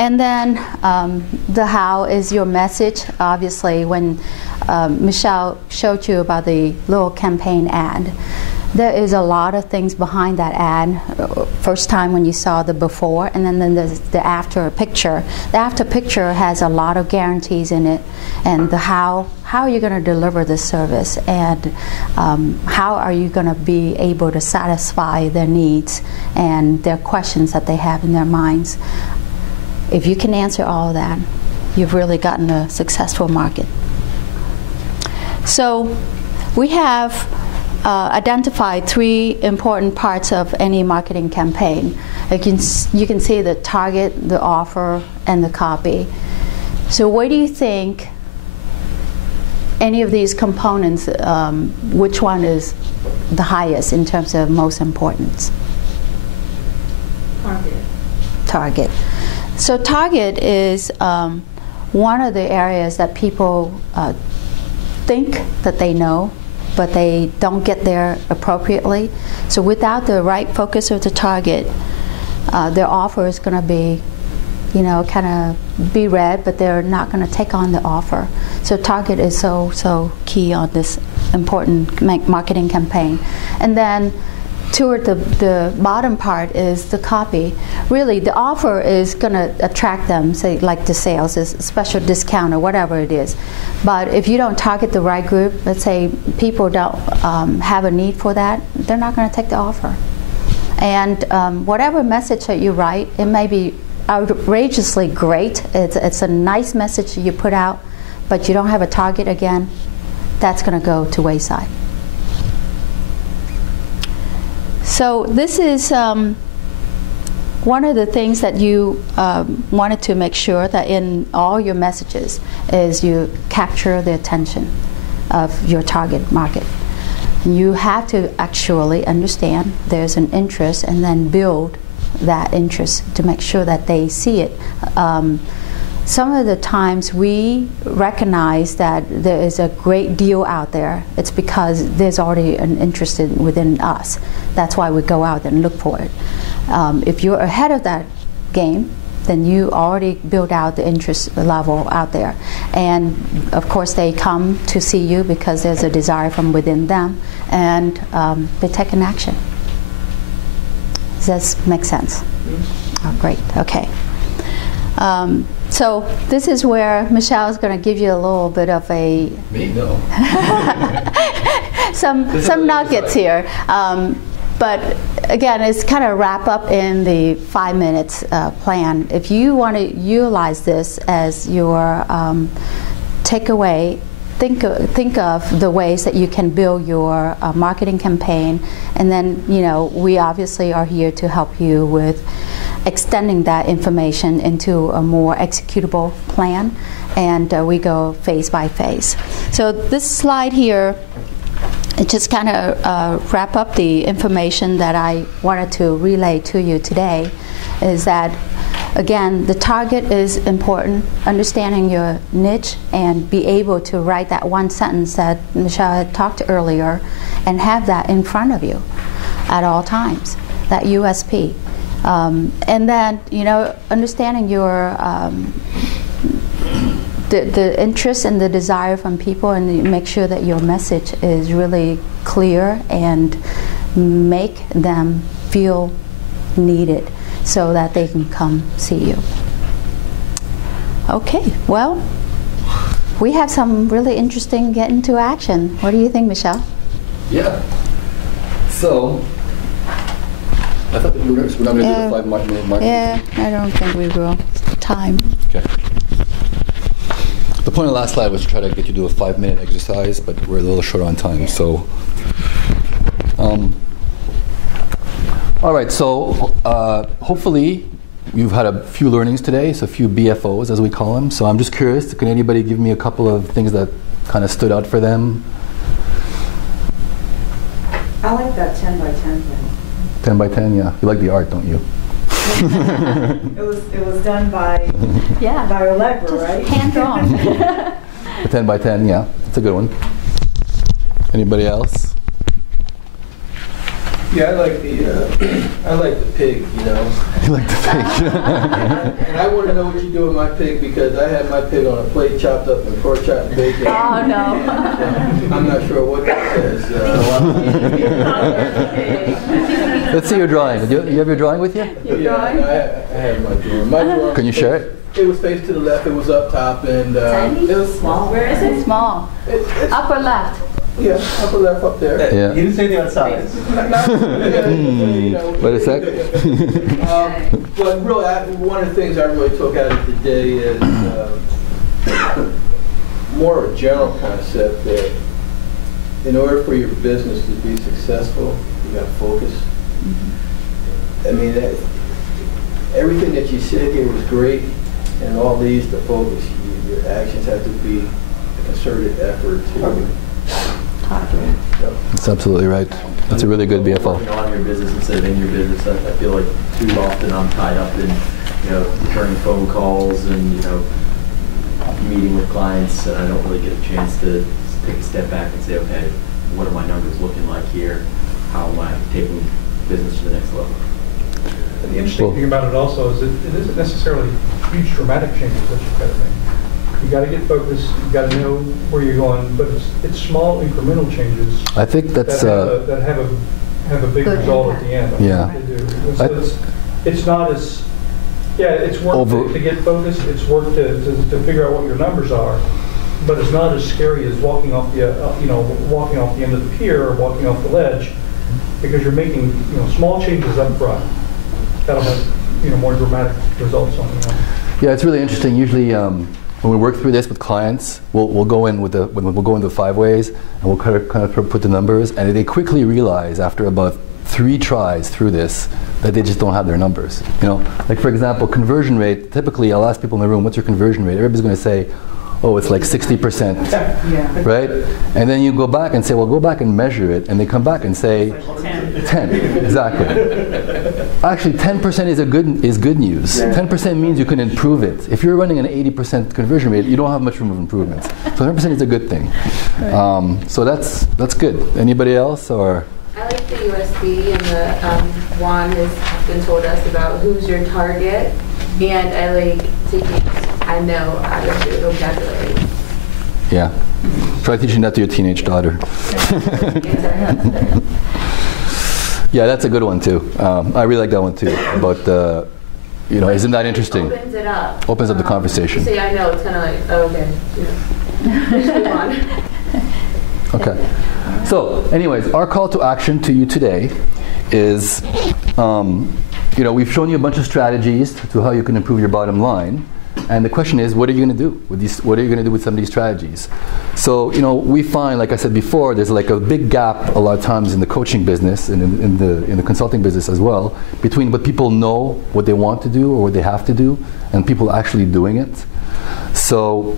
And then the how is your message. Obviously, when Michelle showed you about the little campaign ad, there is a lot of things behind that ad. First time when you saw the before, and then there's the after picture. The after picture has a lot of guarantees in it, and the how are you going to deliver this service, and how are you going to be able to satisfy their needs and their questions that they have in their minds. If you can answer all of that, you've really gotten a successful market. So we have identified 3 important parts of any marketing campaign. You can see the target, the offer, and the copy. So where do you think any of these components, which one is the highest in terms of most importance? Target. So target is one of the areas that people think that they know, but they don't get there appropriately. So without the right focus of the target, their offer is going to be, kind of be read, but they're not going to take on the offer. So target is so key on this important marketing campaign. And then toward the bottom part is the copy. Really, the offer is going to attract them, say like the sales, is a special discount or whatever it is. But if you don't target the right group, let's say people don't have a need for that, they're not going to take the offer. And whatever message that you write, it may be outrageously great. It's a nice message you put out, but you don't have a target again, that's going to go to wayside. So this is one of the things that you wanted to make sure that in all your messages is you capture the attention of your target market. You have to actually understand there's an interest and then build that interest to make sure that they see it. Some of the times we recognize that there is a great deal out there. It's because there's already an interest within us. That's why we go out and look for it. If you're ahead of that game, then you already build out the interest level out there. And of course they come to see you because there's a desire from within them, and they take an action. Does this make sense? Oh, great, okay. So this is where Michelle is going to give you a little bit of a... Me? No. some nuggets here. But again, it's kind of wrap up in the 5 minutes plan. If you want to utilize this as your takeaway, think of the ways that you can build your marketing campaign, and then we obviously are here to help you with extending that information into a more executable plan, and we go phase by phase. So this slide here, it just kind of wrap up the information that I wanted to relay to you today, is that again, the target is important, understanding your niche and be able to write that one sentence that Michelle had talked earlier and have that in front of you at all times, that USP. And then, understanding your the interest and the desire from people, and make sure that your message is really clear and make them feel needed so that they can come see you. Okay, well, we have some really interesting get into action. What do you think, Michelle? Yeah. So, I thought that we're not going to do the 5 minute marketing. Yeah, I don't think we will. Time. Okay. The point of the last slide was to try to get you to do a 5 minute exercise, but we're a little short on time. So, all right. So, hopefully, you've had a few learnings today. So, a few BFOs, as we call them. So, I'm just curious. Can anybody give me a couple of things that kind of stood out for them? I like that 10 by 10 thing. 10 by 10, yeah. You like the art, don't you? It was done by Allegra, right? Hand drawn. The 10 by 10, yeah. That's a good one. Anybody else? Yeah, I like the pig, you know. You like the pig? And I want to know what you do with my pig because I had my pig on a plate chopped up in pork chop and bacon. Oh, no. And, I'm not sure what that says. Let's see your drawing. You have your drawing with you? Yeah, I have my drawing. My drawing. Can you share it? It was faced to the left. It was up top, and it was small. Where is it? Small. It's Upper left. yeah, upper left up there. Yeah. He didn't say anything on size. Wait a sec. But really, one of the things I really took out of the day is more of a general concept that in order for your business to be successful, you got to focus. I mean, everything that you said here was great, and all these to focus. Your actions have to be a concerted effort to. That's absolutely right. That's a really good BFO. Working on your business instead of in your business. I feel like too often I'm tied up in, returning phone calls and, meeting with clients, and I don't really get a chance to take a step back and say, okay, what are my numbers looking like here? How am I taking business to the next level? And the interesting thing about it also is it isn't necessarily huge dramatic changes that you've got to make. You got to get focused. You got to know where you're going, but it's small incremental changes. I think that's that have a big Good result impact. at the end. Yeah. They do. So it's not as it's work to get focused. It's work to figure out what your numbers are, but it's not as scary as walking off the walking off the end of the pier or walking off the ledge, because you're making small changes up front. That'll have more dramatic results on the end. Yeah, it's really interesting. Usually, when we work through this with clients, we'll go in with we'll go into 5 ways, and we'll kind of put the numbers, and they quickly realize after about 3 tries through this that they just don't have their numbers. Like for example, conversion rate. Typically, I'll ask people in the room, "What's your conversion rate?" Everybody's going to say, "Oh, it's like 60%." Yeah. Right? And then you go back and say, "Well, go back and measure it," and they come back and say, 10. Exactly. Actually, 10% is good news. 10% means you can improve it. If you're running an 80% conversion rate, you don't have much room of improvement. So 10% is a good thing. So that's good. Anybody else or? I like the USB, and the Juan has been told us about who's your target, and I like taking I know out of your vocabulary. Yeah. Try teaching that to your teenage daughter. Yeah, that's a good one too. I really like that one too. But isn't that interesting? It opens it up. Opens up the conversation. You say I know, it's kind of like, oh, okay. Just move on. Okay. So, anyways, our call to action to you today is, we've shown you a bunch of strategies to how you can improve your bottom line. And the question is, what are you going to do with these? What are you going to do with some of these strategies? So, we find, like I said before, there's like a big gap a lot of times in the coaching business and in the consulting business as well, between what people know what they want to do or what they have to do, and people actually doing it. So,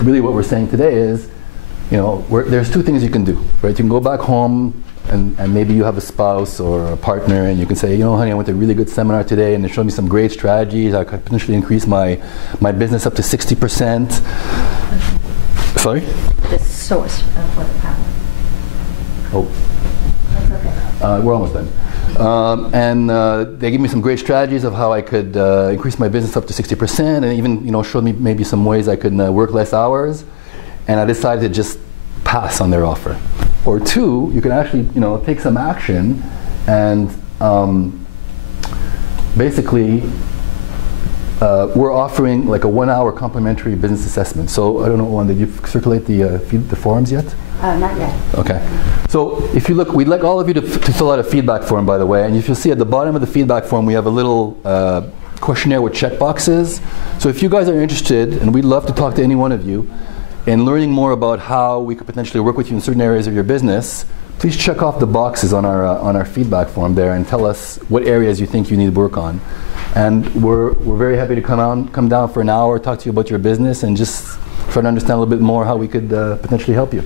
really, what we're saying today is, there's 2 things you can do, right? You can go back home. And maybe you have a spouse or a partner, and you can say, honey, I went to a really good seminar today, and they showed me some great strategies. I could potentially increase my business up to 60%. Sorry? The source for the power. Oh. That's okay. We're almost done. And they gave me some great strategies of how I could increase my business up to 60%, and even showed me maybe some ways I could work less hours. And I decided to just pass on their offer. Or 2, you can actually, take some action and basically we're offering like a 1-hour complimentary business assessment. So I don't know, Owen, did you circulate the forms yet? Not yet. Okay. So if you look, we'd like all of you to fill out a feedback form, by the way. And if you'll see at the bottom of the feedback form, we have a little questionnaire with check boxes. So if you guys are interested, and we'd love to talk to any one of you, in learning more about how we could potentially work with you in certain areas of your business, please check off the boxes on our feedback form there and tell us what areas you think you need work on. And we're very happy to come down for an hour, talk to you about your business, and just try to understand a little bit more how we could potentially help you.